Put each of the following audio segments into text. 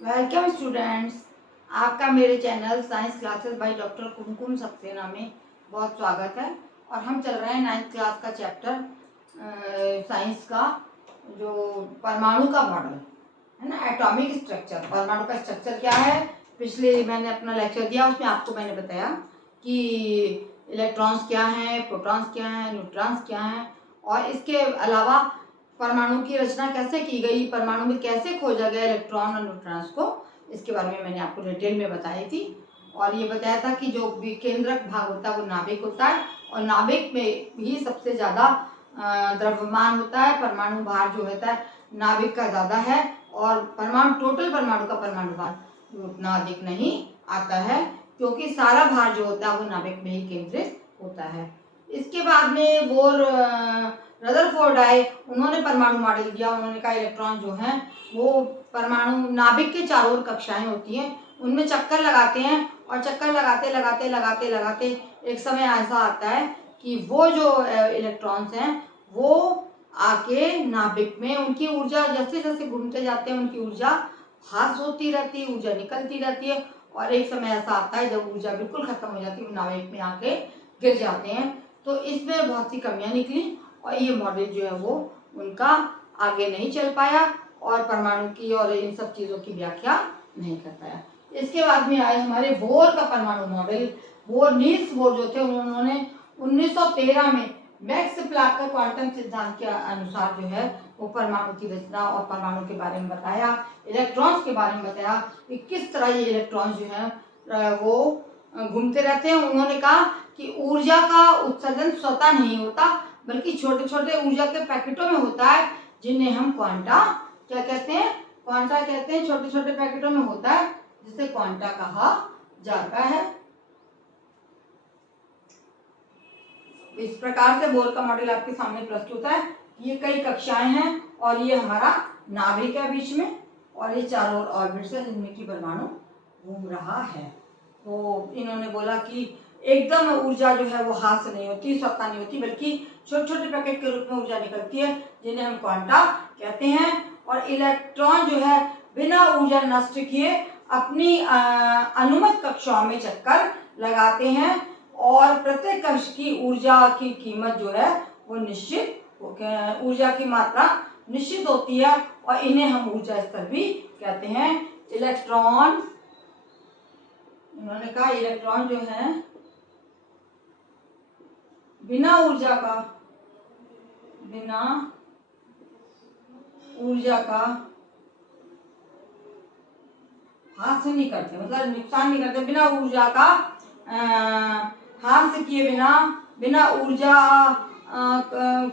Welcome students, आपका मेरे channel science classes by doctor Kumkum Saxena में बहुत स्वागत है। और हम चल रहे हैं 9th क्लास का चैप्टर साइंस का, जो परमाणु का मॉडल है ना, एटॉमिक स्ट्रक्चर। परमाणु का स्ट्रक्चर क्या है, पिछले मैंने अपना लेक्चर दिया, उसमें आपको मैंने बताया कि इलेक्ट्रॉन्स क्या हैं, प्रोटॉन्स क्या हैं, न्यूट्रॉन्स क्या हैं, और इसके अलावा परमाणु की रचना कैसे की गई, परमाणु में कैसे खोजा गया इलेक्ट्रॉन और न्यूट्रॉन्स को, इसके बारे में मैंने आपको डिटेल में बताई थी। और ये बताया था कि जो केंद्रक भाग होता है वो नाभिक होता है, और नाभिक में भी सबसे ज़्यादा द्रव्यमान होता है। परमाणु भार जो होता है नाभिक का ज़्यादा है, और परमाणु टोटल परमाणु का परमाणु भार उतना अधिक नहीं आता है, क्योंकि सारा भार जो होता है वो नाभिक में ही केंद्रित होता है। इसके बाद में बोर रदरफोर्ड आए, उन्होंने परमाणु मॉडल दिया। उन्होंने कहा इलेक्ट्रॉन जो हैं वो परमाणु नाभिक के चारों ओर कक्षाएं होती हैं, उनमें चक्कर लगाते हैं, और चक्कर लगाते लगाते लगाते लगाते एक समय ऐसा आता है कि वो जो इलेक्ट्रॉन्स हैं वो आके नाभिक में, उनकी ऊर्जा जैसे जैसे घूमते जाते हैं उनकी ऊर्जा हास होती रहती है, ऊर्जा निकलती रहती है, और एक समय ऐसा आता है जब ऊर्जा बिल्कुल खत्म हो जाती है, नाभिक में आके गिर जाते हैं। तो इसमें बहुत सी कमियां निकली, और ये मॉडल जो है वो उनका आगे नहीं चल पाया, और परमाणु की और इन सब चीज़ों की व्याख्या नहीं कर पाया। इसके बाद में आए हमारे बोर का परमाणु मॉडल। बोर, नील्स बोर जो थे, उन्होंने 1913 में मैक्स प्लैंक का क्वांटम सिद्धांत के अनुसार जो है वो परमाणु की रचना और परमाणु के बारे में बताया, इलेक्ट्रॉन्स के बारे में बताया कि किस तरह ये इलेक्ट्रॉन्स जो है वो घूमते रहते हैं। उन्होंने कहा कि ऊर्जा का उत्सर्जन स्वतः नहीं होता, बल्कि छोटे छोटे ऊर्जा के पैकेटों में होता है, जिन्हें हम क्वांटा क्या कहते हैं, क्वांटा कहते हैं। छोटे छोटे पैकेटों में होता है, जिसे क्वांटा कहा जाता है। इस प्रकार से बोर का मॉडल आपके सामने प्रस्तुत है। ये कई कक्षाएं हैं, और ये हमारा नाभिक है बीच में, और ये चारों ओर ऑर्बिट्स है जिनमें की परमाणु घूम रहा है। तो इन्होंने बोला कि एकदम ऊर्जा जो है वो हाथ से नहीं होती, स्वतः नहीं होती, बल्कि छोटे छोटे पैकेट के रूप में ऊर्जा निकलती है, जिन्हें हम क्वांटा कहते हैं। और इलेक्ट्रॉन जो है बिना ऊर्जा नष्ट किए अपनी अनुमत कक्षाओं में चक्कर लगाते हैं, और प्रत्येक कक्ष की ऊर्जा की कीमत जो है वो निश्चित, ऊर्जा की मात्रा निश्चित होती है, और इन्हें हम ऊर्जा स्तर भी कहते हैं। इलेक्ट्रॉन, उन्होंने कहा इलेक्ट्रॉन जो है बिना ऊर्जा हाथ नहीं करते, मतलब नुकसान नहीं करते, बिना ऊर्जा का हाथ से किए बिना ऊर्जा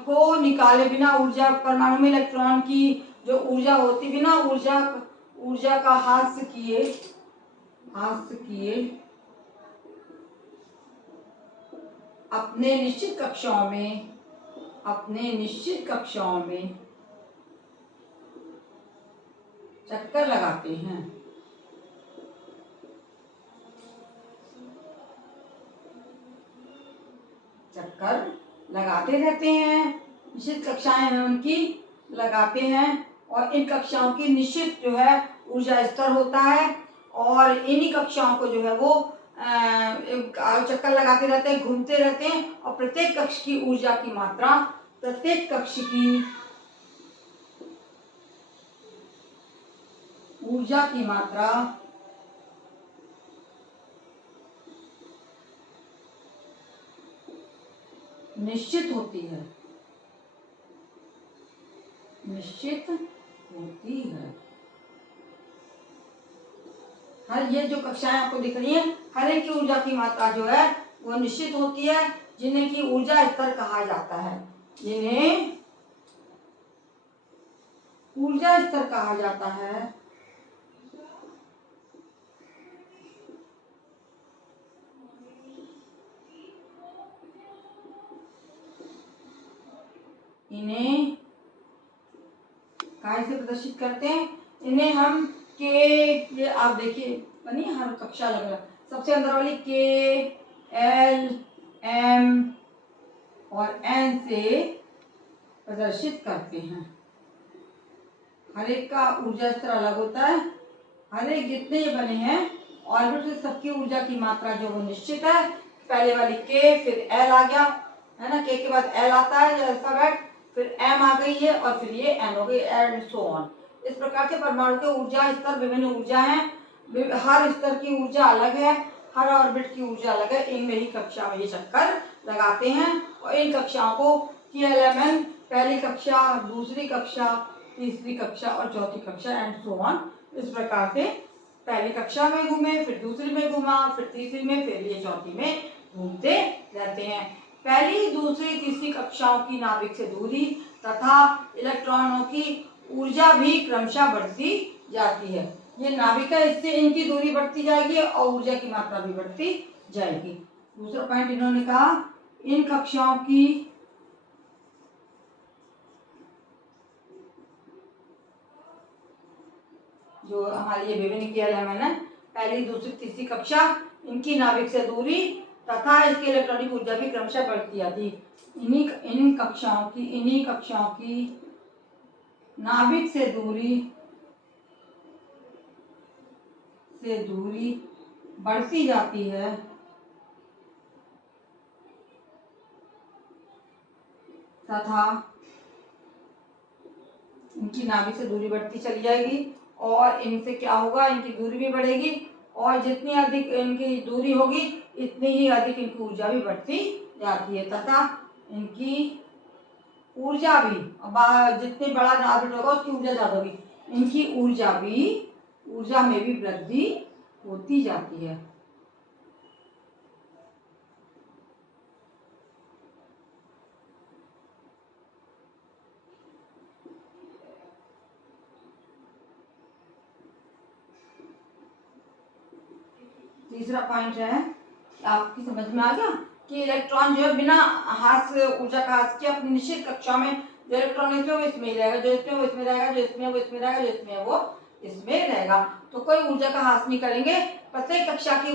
को निकाले, बिना ऊर्जा, परमाणु में इलेक्ट्रॉन की जो ऊर्जा होती, बिना ऊर्जा का हाथ से किए अपने निश्चित कक्षाओं में चक्कर लगाते हैं। चक्कर लगाते रहते हैं, निश्चित कक्षाएं हैं उनकी, लगाते हैं, और इन कक्षाओं की निश्चित जो है ऊर्जा स्तर होता है, और इन्हीं कक्षाओं को जो है वो चक्कर लगाते रहते हैं, घूमते रहते हैं, और प्रत्येक कक्ष की ऊर्जा की मात्रा, प्रत्येक कक्ष की ऊर्जा की मात्रा निश्चित होती है। हर ये जो कक्षाएं आपको दिख रही हैं, हर एक की ऊर्जा की मात्रा जो है वो निश्चित होती है, जिन्हें की ऊर्जा स्तर कहा जाता है। जिन्हें ऊर्जा स्तर कहा जाता है। इन्हें कैसे प्रदर्शित करते हैं, इन्हें हम के, ये आप देखिए बनी हर कक्षा अलग अलग, सबसे अंदर वाली के, एल, एम और एन से प्रदर्शित करते हैं। हर एक का ऊर्जा स्तर अलग होता है, हर एक जितने ये बने हैं ऑर्बिट से सबकी ऊर्जा की मात्रा जो वो निश्चित है। पहले वाली के, फिर एल आ गया है ना, के बाद एल आता है जो अल्फाबेट, फिर एम आ गई है और फिर ये एन हो गई एंड सो ऑन। इस प्रकार से परमाणु के ऊर्जा स्तर विभिन्न ऊर्जा हैं, हर स्तर की ऊर्जा अलग है, हर ऑर्बिट की ऊर्जा अलग है। इन मेरी कक्षा में ये चक्कर लगाते हैं और इन कक्षाओं को TLMN पहली कक्षा, दूसरी कक्षा, तीसरी कक्षा और चौथी कक्षा एंड सो ऑन, इस प्रकार से पहली कक्षा में घूमे, फिर दूसरी में घुमा, फिर तीसरी में, फिर ये चौथी में घूमते रहते हैं। पहली, दूसरी, तीसरी कक्षाओं की नाभिक से दूरी तथा इलेक्ट्रॉनों की ऊर्जा भी क्रमशः बढ़ती जाती है। ये नाभिक है, इससे इनकी दूरी बढ़ती जाएगी और ऊर्जा की मात्रा भी बढ़ती जाएगी। दूसरा पॉइंट इन्होंने कहा, इन कक्षाओं की जो हमारी ये विभिन्न TLMN है, पहली, दूसरी, तीसरी कक्षा, इनकी नाभिक से दूरी तथा इसकी इलेक्ट्रॉनिक ऊर्जा भी क्रमशः बढ़ती जाती। इन्हीं कक्षाओं की नाभिक से दूरी बढ़ती जाती है तथा इनकी नाभिक से दूरी बढ़ती चली जाएगी और इनसे क्या होगा, इनकी दूरी भी बढ़ेगी और जितनी अधिक इनकी दूरी होगी इतनी ही अधिक इनकी ऊर्जा भी बढ़ती जाती है तथा इनकी ऊर्जा भी, जितनी बड़ा नाभिक होगा उसकी ऊर्जा ज्यादा होगी, इनकी ऊर्जा में भी वृद्धि होती जाती है। तीसरा पॉइंट है, आपकी समझ में आ गया कि इलेक्ट्रॉन जो है बिना ऊर्जा का ह्रास किए अपनी निश्चित कक्षा में, जो इलेक्ट्रॉन इसमें वो इसमें ही रहेगा, जो इसमें वो इसमें रहेगा, जो इसमें वो इसमें रहेगा, जो इसमें वो इसमें रहेगा। तो कोई ऊर्जा का ह्रास नहीं करेंगे। प्रत्येक कक्षा की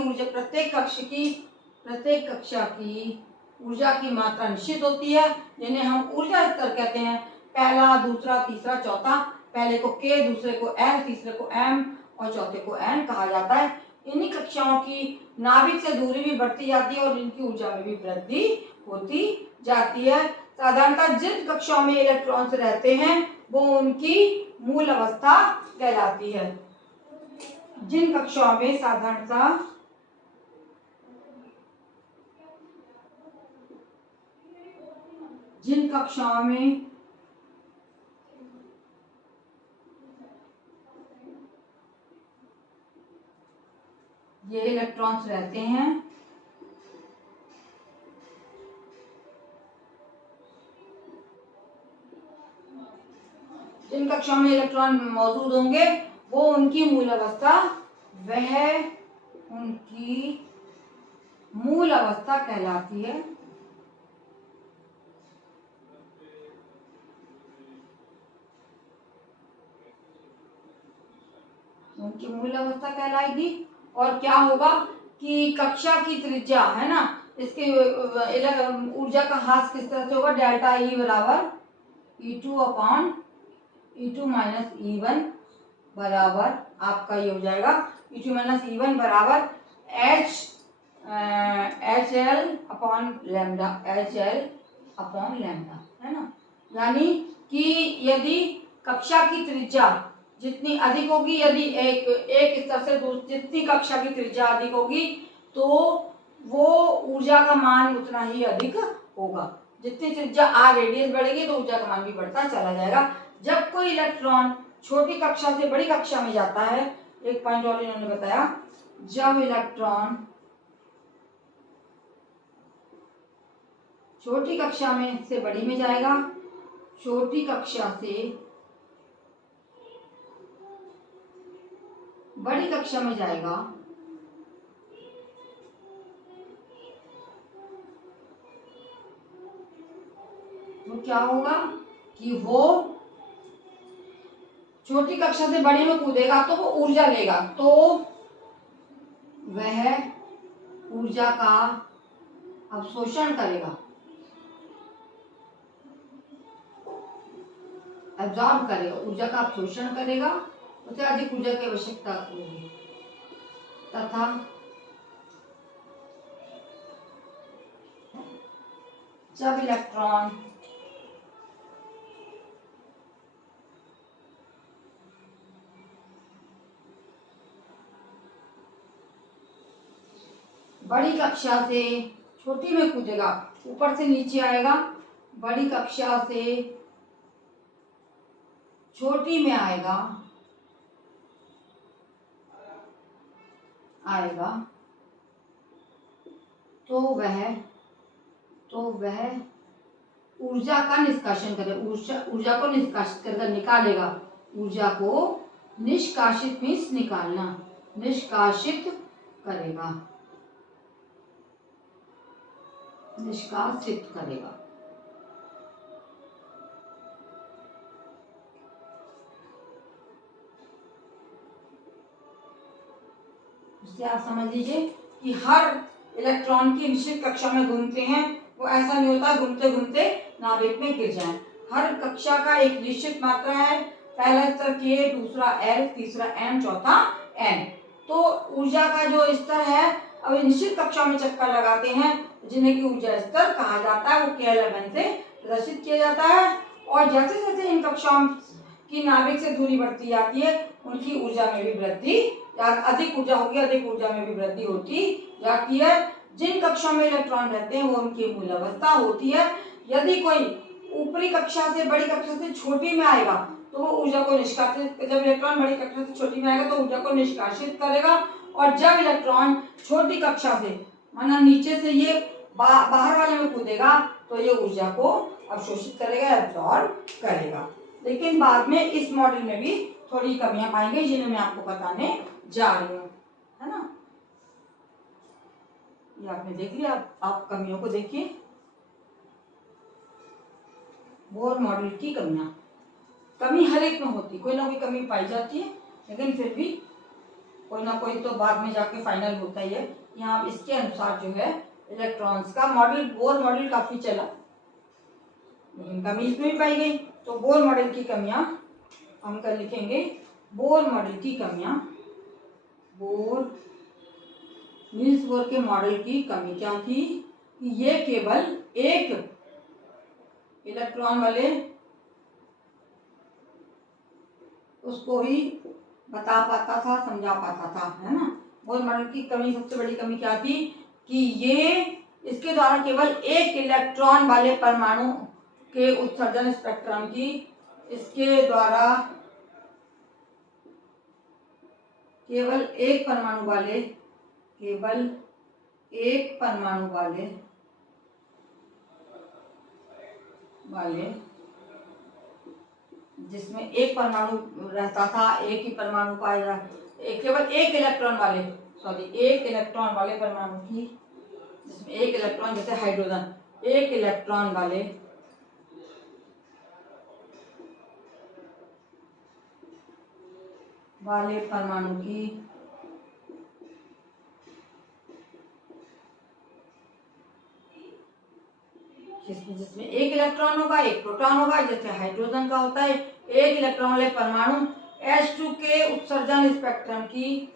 ऊर्जा की मात्रा निश्चित होती है, जिन्हें हम ऊर्जा स्तर कहते हैं। पहला, दूसरा, तीसरा, चौथा, पहले को के, दूसरे को एल, तीसरे को एम और चौथे को एन कहा जाता है। इन्हीं कक्षाओं की नाभिक से दूरी भी बढ़ती जाती है और इनकी ऊर्जा में भी वृद्धि होती जाती है। साधारणतः जिन कक्षाओं में इलेक्ट्रॉन्स रहते हैं वो उनकी मूल अवस्था कहलाती है। जिन कक्षाओं में साधारणतः ये इलेक्ट्रॉन्स रहते हैं जिन कक्षाओं में इलेक्ट्रॉन मौजूद होंगे वो उनकी मूल अवस्था कहलाती है। उनकी मूल अवस्था कहलाएगी। और क्या होगा कि कक्षा की त्रिज्या है ना, इसके ऊर्जा का ह्रास किस तरह से होगा, डेल्टा ई बराबर E2 upon E2 minus E1 बराबर आपका ये हो जाएगा E2 माइनस E1 बराबर HL अपॉन लैम्डा है ना। यानी कि यदि कक्षा की त्रिज्या जितनी अधिक होगी, यदि एक स्तर से जितनी कक्षा की त्रिज्या अधिक होगी तो वो ऊर्जा का मान उतना ही अधिक होगा। जितनी त्रिज्या रेडियस बढ़ेगी तो ऊर्जा का मान भी बढ़ता चला जाएगा। जब कोई इलेक्ट्रॉन छोटी कक्षा से बड़ी कक्षा में जाता है, एक पॉइंट और इन्होंने बताया, जब इलेक्ट्रॉन छोटी कक्षा में से बड़ी में जाएगा, छोटी कक्षा से बड़ी कक्षा में जाएगा तो क्या होगा कि वो छोटी कक्षा से बड़ी में कूदेगा तो वो ऊर्जा लेगा, तो वह ऊर्जा का अवशोषण करेगा, ऊर्जा का अवशोषण करेगा उसे अधिक ऊर्जा की आवश्यकता होगी तथा जब इलेक्ट्रॉन बड़ी कक्षा से छोटी में कूदेगा, ऊपर से नीचे आएगा, बड़ी कक्षा से छोटी में आएगा तो वह ऊर्जा का निष्कासन करेगा, ऊर्जा को निष्कासित कर निकालेगा। ऊर्जा को निष्कासित मीन्स निकालना, निष्कासित करेगा, निष्कासित करेगा। इससे आप समझ लीजिए कि हर इलेक्ट्रॉन की निश्चित कक्षा में घूमते हैं, वो ऐसा नहीं होता घूमते घूमते नाभिक में गिर जाए। हर कक्षा का एक निश्चित मात्रा है, पहला स्तर K, दूसरा L, तीसरा M, चौथा N। तो ऊर्जा का जो स्तर है, अब निश्चित कक्षा में चक्कर लगाते हैं जिन्हें की ऊर्जा स्तर कहा जाता है, वो K11 से प्रदर्शित किया जाता है। और जैसे जैसे इन कक्षाओं की नाभिक से दूरी बढ़ती जाती है, उनकी ऊर्जा में भी वृद्धि, अधिक ऊर्जा होगी, अधिक ऊर्जा में भी वृद्धि होती जाती है। जिन कक्षाओं में इलेक्ट्रॉन रहते हैं वो उनकी मूल अवस्था होती है। यदि कोई ऊपरी कक्षा से बड़ी कक्षा से छोटी में आएगा तो वो ऊर्जा को निष्कासित, जब इलेक्ट्रॉन बड़ी कक्षा से छोटी में आएगा तो ऊर्जा को निष्कासित करेगा। और जब इलेक्ट्रॉन छोटी कक्षा से माना नीचे से ये बाहर वाले में कूदेगा तो ये ऊर्जा को अवशोषित करेगा, एब्जॉर्ब करेगा। लेकिन बाद में इस मॉडल में भी थोड़ी कमियां पाई गई जिन्हें मैं आपको बताने जा रही हूँ, है ना। ये आपने देख लिया, आप कमियों को देखिए। बोर मॉडल की कमियां, कमी हर एक में होती, कोई ना कोई कमी पाई जाती है, लेकिन फिर भी कोई ना कोई तो बाद में जाके फाइनल होता ही है। यहाँ इसके अनुसार जो है इलेक्ट्रॉन्स का मॉडल, बोर मॉडल काफी चला, लेकिन कमी इसमें भी पाई गई। तो बोर मॉडल की कमियां हम कल लिखेंगे। बोर मॉडल की कमियां, नील्स बोर के मॉडल की कमी क्या थी कि ये केवल एक इलेक्ट्रॉन वाले उसको ही बता पाता था, समझा पाता था, है ना। बोर मॉडल की कमी, सबसे बड़ी कमी क्या थी कि ये इसके द्वारा केवल एक इलेक्ट्रॉन वाले परमाणु के उत्सर्जन स्पेक्ट्रम की, इसके द्वारा केवल एक परमाणु वाले जिसमें एक परमाणु रहता था, एक ही परमाणु पाया, केवल एक इलेक्ट्रॉन वाले परमाणु की, जिसमें एक इलेक्ट्रॉन, जैसे हाइड्रोजन, एक इलेक्ट्रॉन वाले परमाणु की जिसमें एक इलेक्ट्रॉन होगा, एक प्रोटॉन होगा, जैसे हाइड्रोजन का होता है। एक इलेक्ट्रॉन वाले परमाणु H2 के उत्सर्जन स्पेक्ट्रम की,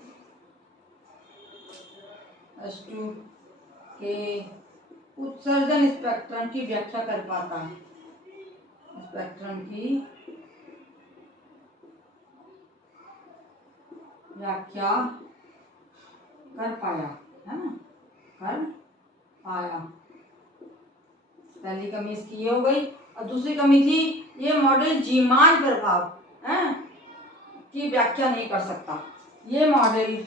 H2 के उत्सर्जन स्पेक्ट्रम की व्याख्या कर पाता है, स्पेक्ट्रम की व्याख्या कर पाया, है ना, कर पाया। पहली कमी इसकी ये हो गई। और दूसरी कमी थी ये मॉडल जीमान प्रभाव की व्याख्या नहीं कर सकता। ये मॉडल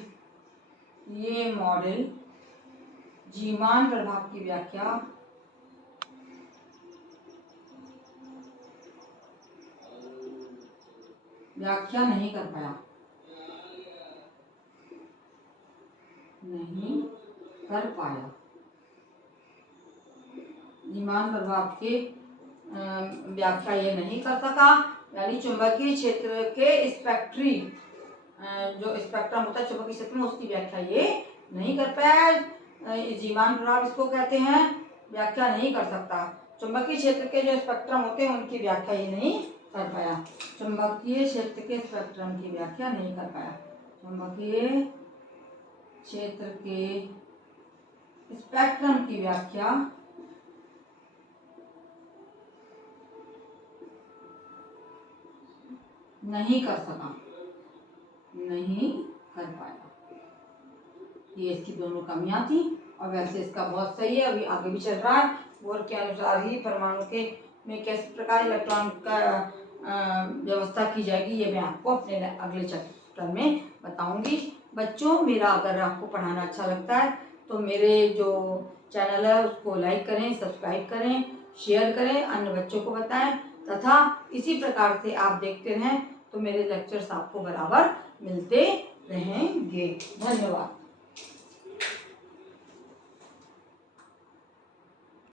जीमान प्रभाव की व्याख्या नहीं कर पाया, जीमान प्रभाव की व्याख्या ये नहीं कर सका। यानी चुंबकीय क्षेत्र के स्पेक्ट्री, जो स्पेक्ट्रम होता है चुंबकीय क्षेत्र में, उसकी व्याख्या ये नहीं कर पाया। जीमान प्रभाव इसको कहते हैं, व्याख्या नहीं कर सकता। चुंबकीय क्षेत्र के जो स्पेक्ट्रम होते हैं उनकी व्याख्या ये नहीं कर पाया। चुंबकीय क्षेत्र के स्पेक्ट्रम की व्याख्या नहीं कर पाया। चुंबकीय क्षेत्र के स्पेक्ट्रम की व्याख्या नहीं कर सका, नहीं कर पाया। ये इसकी दोनों कमियां थी। और वैसे इसका बहुत सही है, अभी आगे भी चल रहा है। बोर के अनुसार ही परमाणु के में किस प्रकार इलेक्ट्रॉन का व्यवस्था की जाएगी, ये मैं आपको अपने अगले चैप्टर में बताऊंगी। बच्चों, मेरा अगर आपको पढ़ाना अच्छा लगता है तो मेरे जो चैनल है उसको लाइक करें, सब्सक्राइब करें, शेयर करें, अन्य बच्चों को बताएं, तथा इसी प्रकार से आप देखते रहें तो मेरे लेक्चर्स आपको बराबर मिलते रहेंगे। धन्यवाद।